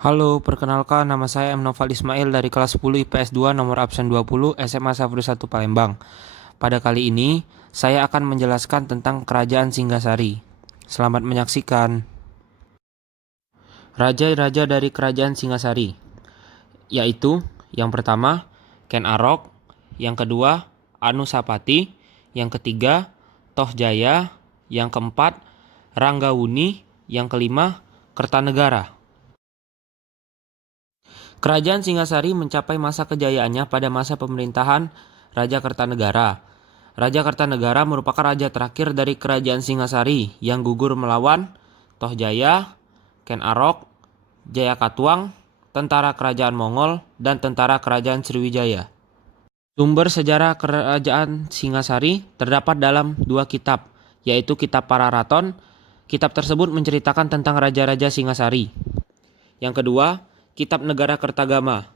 Halo, perkenalkan nama saya M. Noval Ismail dari kelas 10 IPS 2 nomor absen 20 SMA Safri 1 Palembang. Pada kali ini, saya akan menjelaskan tentang Kerajaan Singgasari. Selamat menyaksikan. Raja-raja dari Kerajaan Singgasari, yaitu yang pertama, Ken Arok, yang kedua, Anusapati, yang ketiga, Tohjaya, yang keempat, Ranggawuni, yang kelima, Kertanegara. Kerajaan Singasari mencapai masa kejayaannya pada masa pemerintahan Raja Kertanegara. Raja Kertanegara merupakan raja terakhir dari Kerajaan Singasari yang gugur melawan Tohjaya, Ken Arok, Jayakatwang, tentara kerajaan Mongol, dan tentara kerajaan Sriwijaya. Sumber sejarah Kerajaan Singasari terdapat dalam dua kitab, yaitu Kitab Pararaton. Kitab tersebut menceritakan tentang raja-raja Singasari. Yang kedua, Kitab Negara Kertagama.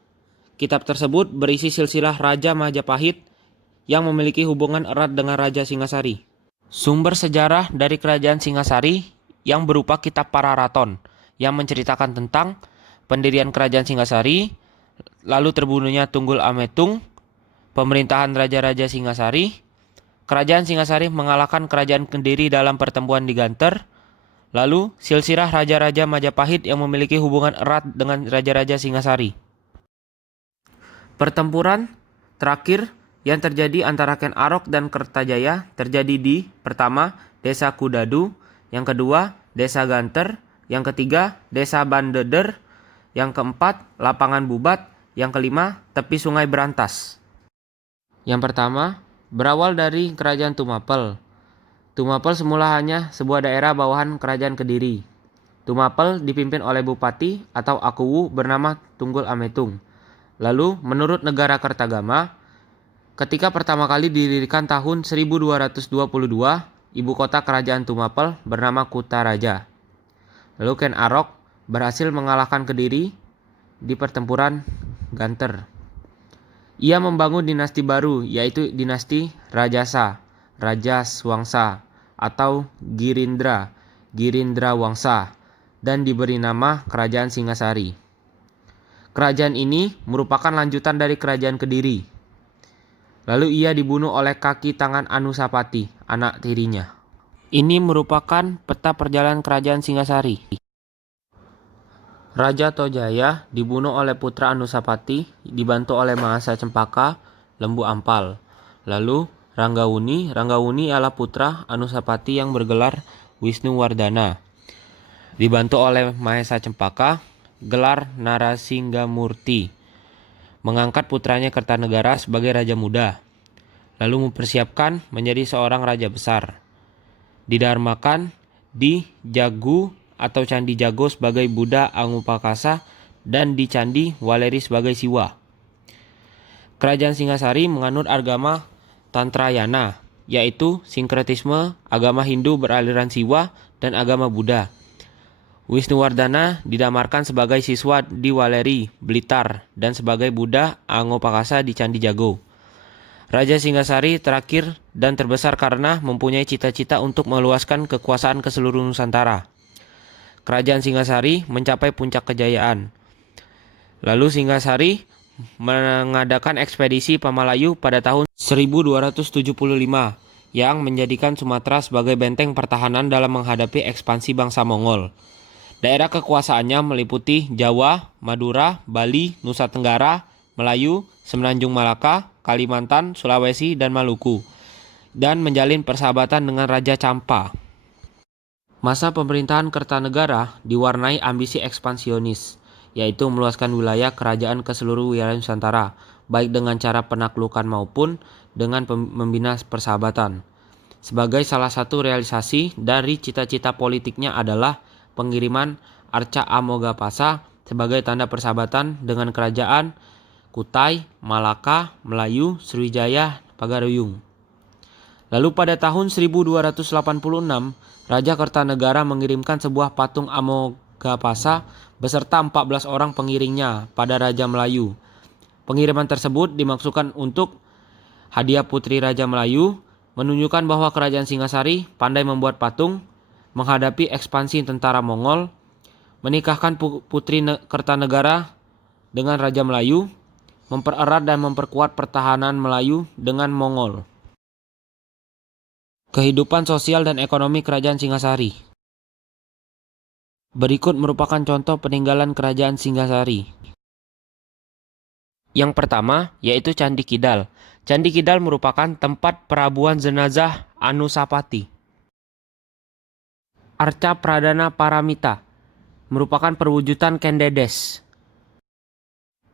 Kitab tersebut berisi silsilah Raja Majapahit yang memiliki hubungan erat dengan Raja Singasari. Sumber sejarah dari Kerajaan Singasari yang berupa Kitab Pararaton yang menceritakan tentang pendirian Kerajaan Singasari, lalu terbunuhnya Tunggul Ametung, pemerintahan Raja-Raja Singasari, Kerajaan Singasari mengalahkan Kerajaan Kediri dalam pertempuran di Ganter, lalu silsilah Raja-Raja Majapahit yang memiliki hubungan erat dengan Raja-Raja Singasari. Pertempuran terakhir yang terjadi antara Ken Arok dan Kertajaya terjadi di pertama, Desa Kudadu, yang kedua, Desa Ganter, yang ketiga, Desa Bandeder, yang keempat, Lapangan Bubat, yang kelima, Tepi Sungai Berantas. Yang pertama, berawal dari Kerajaan Tumapel. Tumapel semula hanya sebuah daerah bawahan Kerajaan Kediri. Tumapel dipimpin oleh bupati atau akuwu bernama Tunggul Ametung. Lalu, menurut negara Kertagama, ketika pertama kali didirikan tahun 1222, ibu kota Kerajaan Tumapel bernama Kutaraja. Lalu Ken Arok berhasil mengalahkan Kediri di pertempuran Ganter. Ia membangun dinasti baru, yaitu dinasti Rajasa, Raja Swangsa, atau Girindra Wangsa, dan diberi nama Kerajaan Singasari. Kerajaan ini merupakan lanjutan dari Kerajaan Kediri. Lalu ia dibunuh oleh kaki tangan Anusapati, anak tirinya. Ini merupakan peta perjalanan Kerajaan Singasari. Raja Tojaya dibunuh oleh putra Anusapati, dibantu oleh Mahasa Cempaka, Lembu Ampal. Lalu Ranggawuni ialah putra Anusapati yang bergelar Wisnuwardana. Dibantu oleh Mahesa Cempaka, gelar Narasinggamurti. Mengangkat putranya Kertanegara sebagai raja muda. Lalu mempersiapkan menjadi seorang raja besar. Didharmakan di Jagu atau Candi Jago sebagai Buddha Angupakasa dan di Candi Waleri sebagai Siwa. Kerajaan Singasari menganut agama Tantrayana, yaitu sinkretisme agama Hindu beraliran Siwa dan agama Buddha. Wisnuwardana didamarkan sebagai siswa di Waleri, Blitar, dan sebagai Buddha Angupakasa di Candi Jago. Raja Singasari terakhir dan terbesar karena mempunyai cita-cita untuk meluaskan kekuasaan ke seluruh Nusantara. Kerajaan Singasari mencapai puncak kejayaan. Lalu Singasari mengadakan ekspedisi Pamalayu pada tahun 1275 yang menjadikan Sumatera sebagai benteng pertahanan dalam menghadapi ekspansi bangsa Mongol. Daerah kekuasaannya meliputi Jawa, Madura, Bali, Nusa Tenggara, Melayu, Semenanjung Malaka, Kalimantan, Sulawesi, dan Maluku, dan menjalin persahabatan dengan Raja Campa. Masa pemerintahan Kertanegara diwarnai ambisi ekspansionis, yaitu meluaskan wilayah kerajaan ke seluruh wilayah Nusantara, baik dengan cara penaklukan maupun dengan membina persahabatan. Sebagai salah satu realisasi dari cita-cita politiknya adalah pengiriman Arca Amogapasa sebagai tanda persahabatan dengan kerajaan Kutai, Malaka, Melayu, Sriwijaya, Pagaruyung. Lalu pada tahun 1286, Raja Kertanegara mengirimkan sebuah patung Amogapasa beserta 14 orang pengiringnya pada Raja Melayu. Pengiriman tersebut dimaksudkan untuk hadiah putri Raja Melayu, menunjukkan bahwa Kerajaan Singasari pandai membuat patung, menghadapi ekspansi tentara Mongol, menikahkan Putri Kertanegara dengan Raja Melayu, mempererat dan memperkuat pertahanan Melayu dengan Mongol. Kehidupan sosial dan ekonomi Kerajaan Singasari. Berikut merupakan contoh peninggalan Kerajaan Singasari. Yang pertama yaitu Candi Kidal. Candi Kidal merupakan tempat perabuan jenazah Anusapati. Arca Pradana Paramita merupakan perwujudan Kendedes.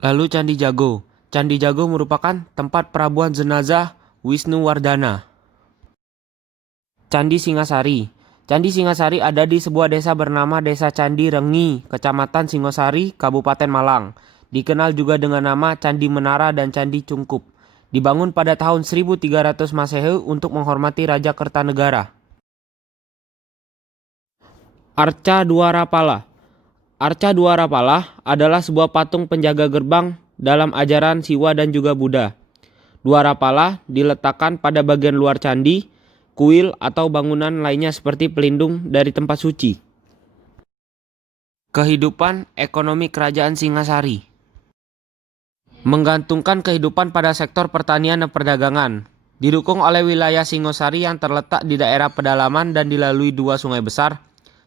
Lalu Candi Jago. Candi Jago merupakan tempat perabuan jenazah Wisnuwardana. Candi Singasari. Candi Singasari ada di sebuah desa bernama Desa Candi Rengi, Kecamatan Singosari, Kabupaten Malang. Dikenal juga dengan nama Candi Menara dan Candi Cungkup. Dibangun pada tahun 1300 Masehi untuk menghormati Raja Kertanegara. Arca Dwarapala. Arca Dwarapala adalah sebuah patung penjaga gerbang dalam ajaran Siwa dan juga Buddha. Dwarapala diletakkan pada bagian luar candi, kuil atau bangunan lainnya seperti pelindung dari tempat suci. Kehidupan ekonomi Kerajaan Singasari. Menggantungkan kehidupan pada sektor pertanian dan perdagangan. Didukung oleh wilayah Singosari yang terletak di daerah pedalaman dan dilalui dua sungai besar,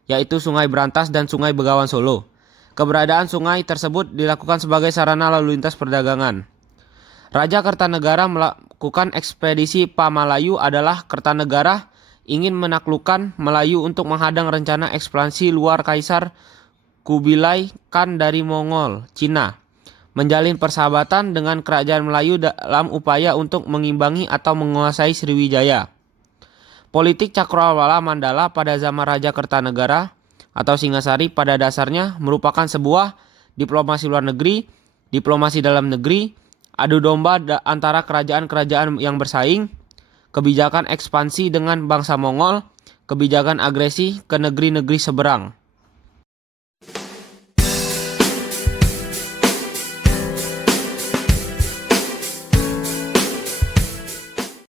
yaitu Sungai Brantas dan Sungai Begawan Solo. Keberadaan sungai tersebut dilakukan sebagai sarana lalu lintas perdagangan. Raja Kertanegara melakukan ekspedisi Pamalayu adalah Kertanegara ingin menaklukkan Melayu untuk menghadang rencana ekspansi luar Kaisar Kubilai Khan dari Mongol, Cina. Menjalin persahabatan dengan kerajaan Melayu dalam upaya untuk mengimbangi atau menguasai Sriwijaya. Politik Cakrawala Mandala pada zaman Raja Kertanegara atau Singasari pada dasarnya merupakan sebuah diplomasi luar negeri, diplomasi dalam negeri, adu domba antara kerajaan-kerajaan yang bersaing, kebijakan ekspansi dengan bangsa Mongol, kebijakan agresi ke negeri-negeri seberang.